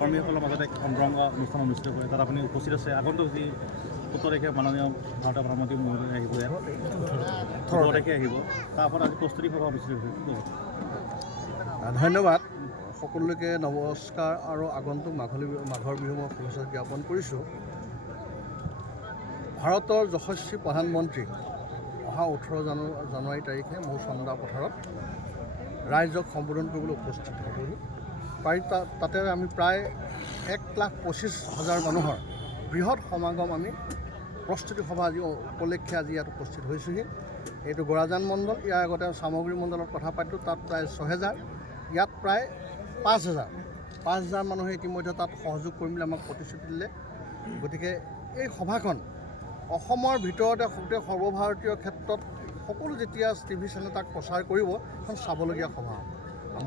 কৰ্মীসকলৰ মাজত এক অন্তৰংগ অনুষ্ঠান অনুষ্ঠিত কৰে তাত আপুনি উপস্থিত আছে আগন্তুক যি 17 তাৰিখে মাননীয় ভাৰতৰ প্ৰধানমন্ত্ৰী মহোদয় আহিব 18 তাৰিখে আহিব তাৰ ওপৰত আজি প্ৰস্তুতি সভা অনুষ্ঠিত হৈছে কি ক'ব? ধন্যবাদ সকলোকে নমস্কাৰ আৰু আগন্তুক মাঘৰ বিহু মই শুভেচ্ছা জ্ঞাপন কৰিছোঁ। ভাৰতৰ যশস্বী প্ৰধানমন্ত্ৰী অহা 18 জানুৱাৰী তাৰিখে মোৰ চন্দা পথাৰত ৰাইজক সম্বোধন কৰিবলৈ উপস্থিত হ'বহি। তাতে আমি প্ৰায় 1,25,000 মানুহৰ বৃহৎ সমাগম আমি প্ৰস্তুতি সভা আজি উপলক্ষে আজি ইয়াত উপস্থিত হৈছোঁহি। এইটো গৰাজান মণ্ডল, ইয়াৰ আগতে সামগ্ৰী মণ্ডলত কথা পাতিলোঁ, তাত প্ৰায় 6,000, ইয়াত প্ৰায় 5,000 মানুহে ইতিমধ্যে তাত সহযোগ কৰিম বুলি আমাক প্ৰতিশ্ৰুতি দিলে। গতিকে এই সভাখন অসমৰ ভিতৰতে গোটেই সৰ্বভাৰতীয় ক্ষেত্ৰত সকলো যেতিয়া টিভি চেনেলে তাক প্ৰচাৰ কৰিব এখন চাবলগীয়া সভা হ'ব।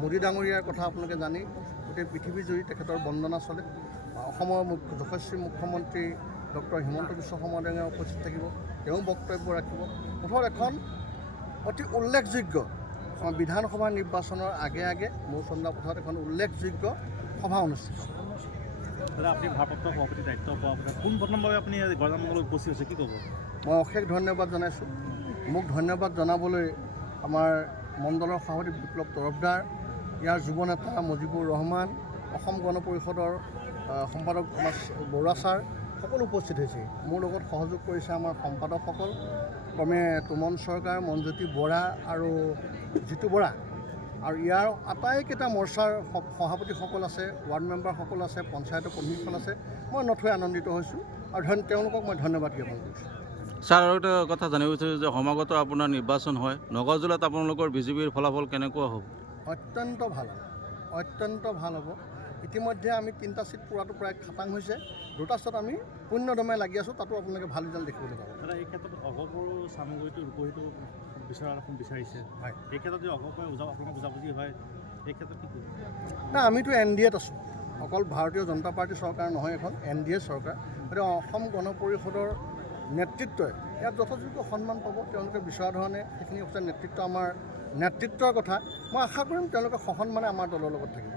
মোদী ডাঙৰীয়াৰ কথা আপোনালোকে জানি গোটেই পৃথিৱীজুৰি তেখেতৰ বন্দনা চলে। অসমৰ যশস্বী মুখ্যমন্ত্ৰী ডক্টৰ হিমন্ত বিশ্ব শৰ্মা ডাঙৰীয়া উপস্থিত থাকিব, তেওঁ বক্তব্য ৰাখিব। মুঠত এখন অতি উল্লেখযোগ্য বিধানসভা নিৰ্বাচনৰ আগে মোৰ চন্দা পথাৰত এখন উল্লেখযোগ্য সভা অনুষ্ঠিত হ'ব। দাদা আপুনি ভাৰপ্ৰাপ্ত সভাপতি দায়িত্ব পোৱাৰ পিছত পোনপ্ৰথমভাৱে আপুনি গৰাজান মণ্ডলত উপস্থিত হৈছে কি ক'ব? মই অশেষ ধন্যবাদ জনাইছোঁ। মোক ধন্যবাদ জনাবলৈ আমাৰ মণ্ডলৰ সভাপতি বিপ্লৱ তৰফদাৰ, ইয়াৰ যুৱ নেতা মুজিবুৰ ৰহমান, অসম গণ পৰিষদৰ সম্পাদক বৰুৱা ছাৰ সকলো উপস্থিত হৈছে। মোৰ লগত সহযোগ কৰিছে আমাৰ সম্পাদকসকল, ক্ৰমে তুমন চৰকাৰ, মনজ্যোতি বৰা আৰু জিতু বৰা, আৰু ইয়াৰ আটাইকেইটা মৰ্চাৰ সভাপতিসকল আছে, ৱাৰ্ড মেম্বাৰসকল আছে, পঞ্চায়তৰ প্ৰতিনিধিসকল আছে। মই নথৈ আনন্দিত হৈছোঁ আৰু তেওঁলোকক মই ধন্যবাদ জ্ঞাপন কৰিছোঁ। ছাৰ, আৰু এটা কথা জানিব বিচাৰিছোঁ যে সমাগত আপোনাৰ নিৰ্বাচন হয়, নগাঁও জিলাত আপোনালোকৰ বিজেপিৰ ফলাফল কেনেকুৱা হ'ব? অত্যন্ত ভাল হ'ব, অত্যন্ত ভাল হ'ব। ইতিমধ্যে আমি 3টা ছিট পোৱাটো প্ৰায় খাটাং হৈছে, 2টা ছিটত আমি পুণ্যদমে লাগি আছোঁ, তাতো আপোনালোকে ভাল ৰিজাল্ট দেখিবলৈ পাব। দাদা এই ক্ষেত্ৰত অগপৰো সামগ্ৰীটো ৰূপহীটো বিচাৰিছে হয়, এই ক্ষেত্ৰত যদি অগপৰে আপোনালোকৰ বুজাবুজি হয় এই ক্ষেত্ৰত কি কৰিব? নাই, আমিতো NDAত আছোঁ, অকল ভাৰতীয় জনতা পাৰ্টী চৰকাৰ নহয়, এখন NDA চৰকাৰ। গতিকে অসম গণ পৰিষদৰ নেতৃত্বই ইয়াত যথোযোগ্য সন্মান পাব। তেওঁলোকে বিচৰা ধৰণে সেইখিনি হৈছে নেতৃত্ব, আমাৰ নেতৃত্বৰ কথা। মই আশা কৰিম তেওঁলোকে সসন্মানে আমাৰ দলৰ লগত থাকিব।